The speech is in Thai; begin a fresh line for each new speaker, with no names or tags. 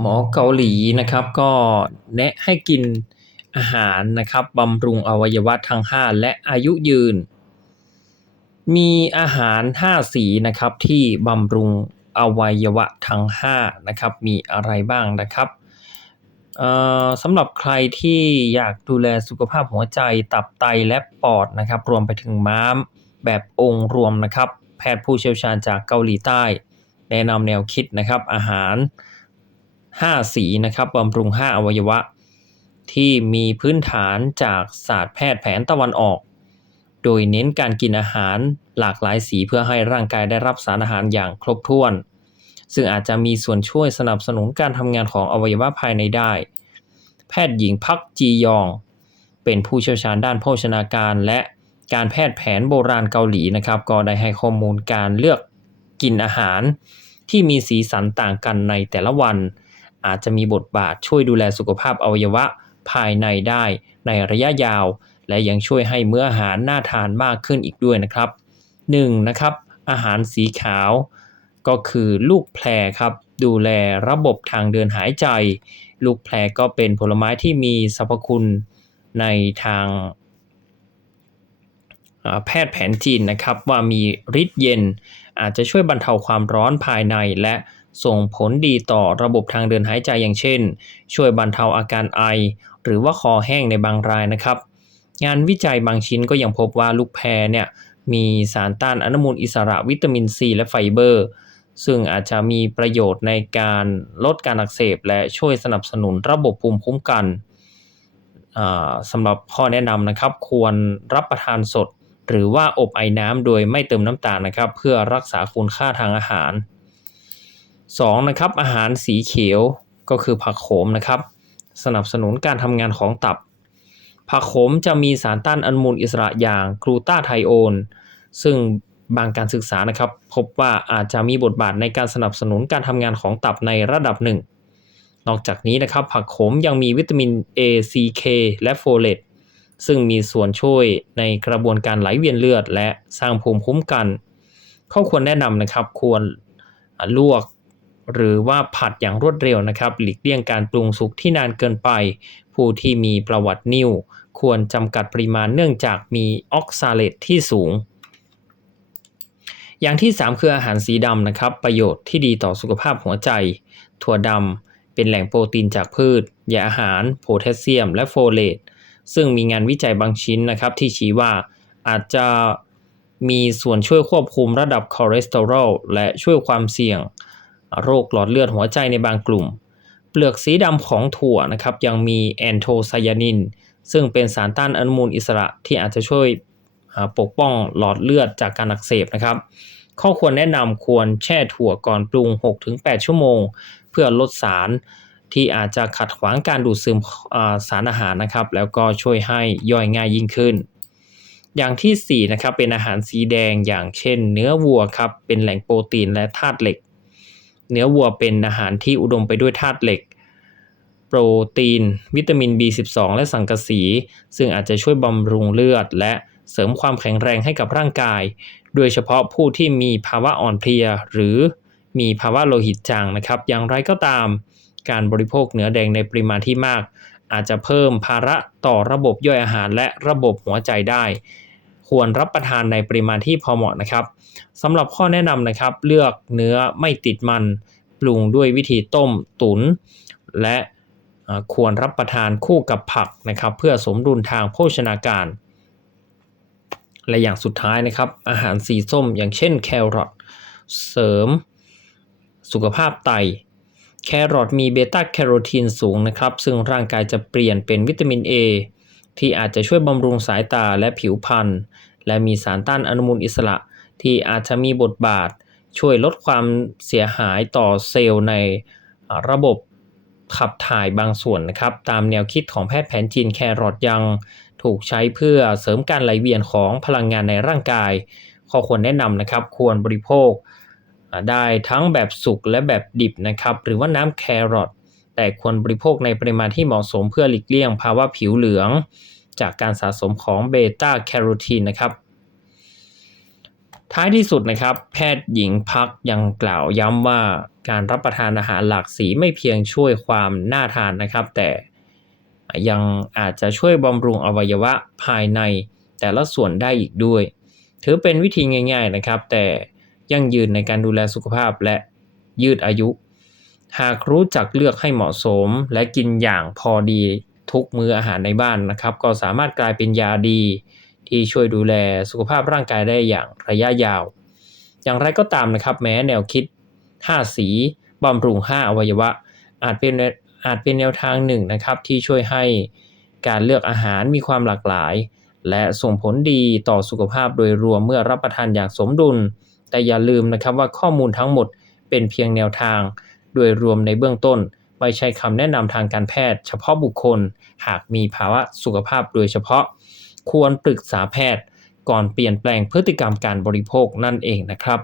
หมอเกาหลีนะครับก็แนะให้กินอาหารนะครับบำรุงอวัยวะทั้ง 5 และอายุยืน มีอาหาร 5 สีนะครับที่บำรุงอวัยวะทั้ง5นะครับมีอะไรบ้างนะครับเอ่อสำหรับใครที่อยากดูแลสุขภาพหัวใจตับไตและปอดนะครับรวมไปถึงม้ามแบบองค์รวมนะครับ แพทย์ผู้เชี่ยวชาญจากเกาหลีใต้ แนะนำแนวคิดนะครับอาหาร 5 สีนะครับบำรุง 5 อวัยวะ ที่มีพื้นฐานจากศาสตร์แพทย์แผนตะวันออก โดยเน้นการกินอาหารหลากหลายสีเพื่อให้ร่างกายได้รับสารอาหารอย่างครบถ้วน ซึ่งอาจจะมีส่วนช่วยสนับสนุนการทำงานของอวัยวะภายในได้ แพทย์หญิงพักจียอง เป็นผู้เชี่ยวชาญด้านโภชนาการและการแพทย์แผนโบราณเกาหลีนะครับ ก็ได้ให้ข้อมูลการเลือกกินอาหารที่มีสีสันต่างกันในแต่ละวัน อาจจะมีบทบาทช่วยดูแลสุขภาพอวัยวะภายในได้ในระยะยาว และยังช่วยให้เมื้ออาหารน่าทานมากขึ้นอีกด้วยนะครับ 1. นะครับ อาหารสีขาว ก็คือลูกแพรครับ ดูแลระบบทางเดินหายใจ ลูกแพรก็เป็นผลไม้ที่มีสรรพคุณในทางแพทย์แผนจีนนะครับว่ามีฤทธิ์เย็น อาจจะช่วยบรรเทาความร้อนภายในและ ส่งผลดีต่อระบบทางเดินหายใจอย่างเช่น ช่วยบรรเทาอาการไอ หรือว่าคอแห้งในบางรายนะครับ งานวิจัยบางชิ้นก็ยังพบว่าลูกแพรเนี่ยมีสารต้านอนุมูลอิสระวิตามินซีและไฟเบอร์ ซึ่งอาจจะมีประโยชน์ในการลดการอักเสบ และช่วยสนับสนุนระบบภูมิคุ้มกันสำหรับข้อแนะนำนะครับ ควรรับประทานสด หรือว่าอบไอ้น้ำโดยไม่เติมน้ำตาลนะครับ เพื่อรักษาคุณค่าทางอาหาร 2. นะครับอาหารสีเขียวก็คือผักโขมนะครับ สนับสนุนการทำงานของตับ ผักโขมจะมีสารต้านอนุมูลอิสระอย่างกลูตาไทโอน ซึ่งบางการศึกษานะครับ พบว่าอาจจะมีบทบาทในการสนับสนุนการทำงานของตับในระดับหนึ่ง นอกจากนี้นะครับ ผักโขมยังมีวิตามิน A C K และโฟเลตซึ่งมีส่วนช่วยในกระบวนการไหลเวียนเลือด และสร้างภูมิคุ้มกัน ข้อควรแนะนำนะครับ ควรลวก หรือว่าผัดอย่างรวดเร็วนะครับ หลีกเลี่ยงการปรุงสุกที่นานเกินไป ผู้ที่มีประวัตินิ่ว ควรจำกัดปริมาณเนื่องจากมีออกซาเลตที่สูง อย่างที่ 3 คืออาหารสีดำนะครับ ประโยชน์ที่ดีต่อสุขภาพหัวใจ ถั่วดำเป็นแหล่งโปรตีนจากพืชใยอาหาร โพแทสเซียม และโฟเลตซึ่งมีงานวิจัยบางชิ้นนะครับ ที่ชี้ว่าอาจจะมีส่วนช่วยควบคุมระดับคอเลสเตอรอลและช่วยความเสี่ยง โรคหลอดเลือดหัวใจในบางกลุ่ม เปลือกสีดำของถั่วนะครับยังมีแอนโทไซยานิน ซึ่งเป็นสารต้านอนุมูลอิสระที่อาจจะช่วยปกป้องหลอดเลือดจากการอักเสบนะครับ ข้อควรแนะนำควรแช่ถั่วก่อนปรุง 6-8 ชั่วโมง เพื่อลดสารที่อาจจะขัดขวางการดูดซึมสารอาหารนะครับ แล้วก็ช่วยให้ย่อยง่ายยิ่งขึ้น อย่างที่4นะครับเป็นอาหารสีแดงอย่างเช่น เนื้อวัวครับเป็นแหล่งโปรตีนและธาตุเหล็ก เนื้อวัวเป็นอาหารที่อุดมไปด้วยธาตุเหล็ก โปรตีน วิตามิน B12 และสังกะสี ซึ่งอาจจะช่วยบำรุงเลือด และเสริมความแข็งแรงให้กับร่างกาย โดยเฉพาะผู้ที่มีภาวะอ่อนเพลีย หรือมีภาวะโลหิตจางนะครับ อย่างไรก็ตาม การบริโภคเนื้อแดงในปริมาณที่มาก อาจจะเพิ่มภาระต่อระบบย่อยอาหารและระบบหัวใจได้ ควรรับประทานในปริมาณที่พอเหมาะนะครับสำหรับข้อแนะนำนะครับ เลือกเนื้อไม่ติดมันปรุงด้วยวิธีต้มตุนและควรรับประทานคู่กับผักนะครับ เพื่อสมดุลทางโภชนาการ และอย่างสุดท้ายนะครับ อาหารสีส้มอย่างเช่นแครอทเสริม สุขภาพไต แครอทมีเบต้าแคโรทีนสูงนะครับ ซึ่งร่างกายจะเปลี่ยนเป็นวิตามิน A ที่อาจจะช่วยบำรุงสายตาและผิวพรรณและมีสารต้านอนุมูลอิสระที่อาจจะมีบทบาท ช่วยลดความเสียหายต่อเซลล์ในระบบขับถ่ายบางส่วนนะครับ ตามแนวคิดของแพทย์แผนจีนแครอทยังถูกใช้เพื่อเสริมการไหลเวียนของพลังงานในร่างกาย ข้อควรแนะนำนะครับ ควรบริโภคได้ทั้งแบบสุกและแบบดิบนะครับ หรือว่าน้ำแครอท แต่ควรบริโภคในปริมาณที่เหมาะสมเพื่อหลีกเลี่ยงภาวะผิวเหลือง จากการสะสมของเบต้าแคโรทีนนะครับ ท้ายที่สุดนะครับ แพทย์หญิงพักยังกล่าวย้ำว่าการรับประทานอาหารหลากสีไม่เพียงช่วยความน่าทานนะครับ แต่ยังอาจจะช่วยบำรุงอวัยวะภายในแต่ละส่วนได้อีกด้วย ถือเป็นวิธีง่าย ๆนะครับ แต่ยั่งยืนในการดูแลสุขภาพและยืดอายุ หากรู้จักเลือกให้เหมาะสม และกินอย่างพอดีทุกมื้ออาหารในบ้านนะครับ ก็สามารถกลายเป็นยาดี ที่ช่วยดูแลสุขภาพร่างกายได้อย่างระยะยาว อย่างไรก็ตามนะครับ แม้แนวคิด 5 สีบำรุง 5 อวัยวะ อาจเป็นอาจเป็นแนวทางหนึ่งนะครับ ที่ช่วยให้การเลือกอาหารมีความหลากหลาย และส่งผลดีต่อสุขภาพโดยรวมเมื่อรับประทานอย่างสมดุล แต่อย่าลืมนะครับว่าข้อมูลทั้งหมดเป็นเพียงแนวทาง ดยรวมในเบื้องต้น ไม่ใช่คำแนะนำทางการแพทย์ เฉพาะบุคคล หากมีภาวะสุขภาพโดยเฉพาะ ควรปรึกษาแพทย์ ก่อนเปลี่ยนแปลงพฤติกรรมการบริโภคนั่นเองนะครับ